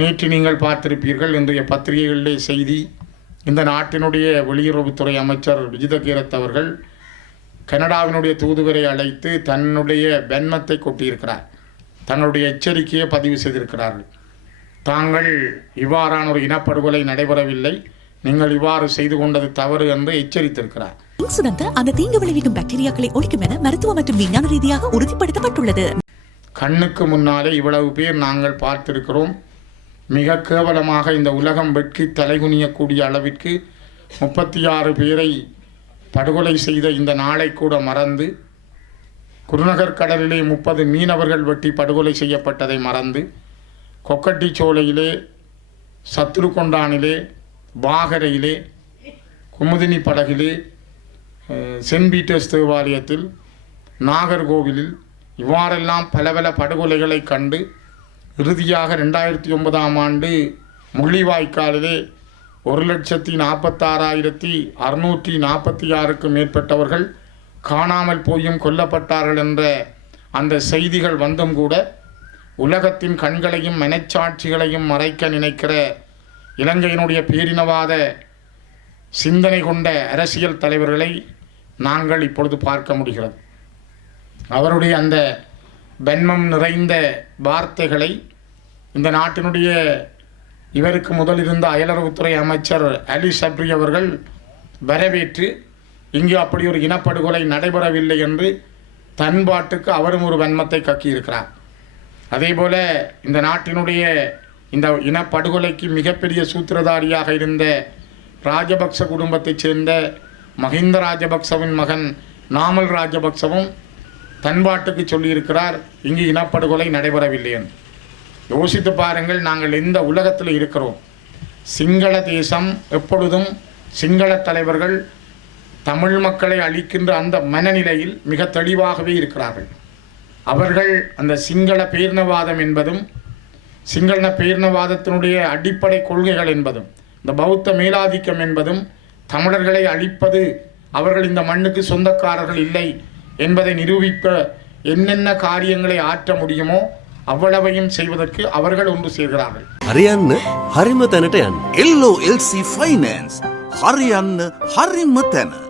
நேற்று நீங்கள் பார்த்திருப்பீர்கள் இன்றைய பத்திரிகைகளிலே செய்தி. இந்த நாட்டினுடைய வெளியுறவுத்துறை அமைச்சர் விஜித கீரத் அவர்கள் கனடாவினுடைய தூதுவரை அழைத்து தன்னுடைய வெண்மத்தை கொட்டியிருக்கிறார். தன்னுடைய எச்சரிக்கையை பதிவு செய்திருக்கிறார்கள். தாங்கள் இவ்வாறான ஒரு இனப்படுகொலை நடைபெறவில்லை. நீங்கள் இவ்வாறு செய்து கொண்டது தவறு என்று எச்சரித்திருக்கிறார். அந்த தீங்கு விளைவிக்கும் பாக்டீரியாக்களை ஒழிக்கும் என மருத்துவ மற்றும் விஞ்ஞான ரீதியாக உறுதிப்படுத்தப்பட்டுள்ளது. கண்ணுக்கு முன்னாலே இவ்வளவு பேர் நாங்கள் பார்த்திருக்கிறோம். மிக கேவலமாக இந்த உலகம் வெட்கி தலைகுனியக்கூடிய அளவிற்கு முப்பத்தி ஆறு பேரை படுகொலை செய்த இந்த நாளை கூட மறந்து குருநகர் கடலிலே முப்பது மீனவர்கள் வெட்டி படுகொலை செய்யப்பட்டதை மறந்து கொக்கட்டிச்சோலையிலே சத்துருக்கொண்டானிலே வாகரையிலே குமுதினி படகிலே சென்ட் பீட்டர்ஸ் தேவாலயத்தில் நாகர்கோவிலில் இவ்வாறெல்லாம் பல பல படுகொலைகளை கண்டு இறுதியாக ரெண்டாயிரத்தி ஒன்பதாம் ஆண்டு முள்ளிவாய்க்காலிலே ஒரு லட்சத்தி நாற்பத்தாறாயிரத்தி அறுநூற்றி நாற்பத்தி ஆறுக்கும் மேற்பட்டவர்கள் காணாமல் போயும் கொல்லப்பட்டார்கள் என்ற அந்த செய்திகள் வந்தும் கூட உலகத்தின் கண்களையும் மனச்சாட்சிகளையும் மறைக்க நினைக்கிற இலங்கையினுடைய பேரினவாத சிந்தனை கொண்ட அரசியல் தலைவர்களை நாங்கள் இப்பொழுது பார்க்க முடிகிறது. அவருடைய அந்த வெண்மம் நிறைந்த வார்த்தைகளை இந்த நாட்டினுடைய இவருக்கு முதல் இருந்த அயலுறவுத்துறை அமைச்சர் அலி சப்ரி அவர்கள் வரவேற்று இங்கு அப்படி ஒரு இனப்படுகொலை நடைபெறவில்லை என்று தன்பாட்டுக்கு அவரும் ஒரு வன்மத்தை கக்கியிருக்கிறார். அதேபோல இந்த நாட்டினுடைய இந்த இனப்படுகொலைக்கு மிகப்பெரிய சூத்திரதாரியாக இருந்த ராஜபக்ச குடும்பத்தைச் சேர்ந்த மஹிந்த ராஜபக்சவின் மகன் நாமல் ராஜபக்சவும் பண்பாட்டுக்கு சொல்லியிருக்கிறார் இங்கு இனப்படுகொலை நடைபெறவில்லை என்று யோசித்து பாருங்கள் நாங்கள் இந்த உலகத்தில் இருக்கிறோம்? சிங்கள தேசம் எப்பொழுதும் சிங்கள தலைவர்கள் தமிழ் மக்களை அழிக்கின்ற அந்த மனநிலையில் மிக தெளிவாகவே இருக்கிறார்கள். அவர்கள் அந்த சிங்கள பேர்ணவாதம் என்பதும் சிங்கள பேர்ணவாதத்தினுடைய அடிப்படை கொள்கைகள் என்பதும் இந்த பௌத்த மேலாதிக்கம் என்பதும் தமிழர்களை அழிப்பது அவர்கள் இந்த மண்ணுக்கு சொந்தக்காரர்கள் இல்லை என்பதை நிரூபிக்க என்னென்ன காரியங்களை ஆற்ற முடியுமோ அவ்வளவையும் செய்வதற்கு அவர்கள் ஒன்று சேர்கிறார்கள். ஹரியன் ஹரிமத்தனட்டையன் எல்லோ எல்சி ஃபைனான்ஸ். ஹரியன் ஹரிமத்தன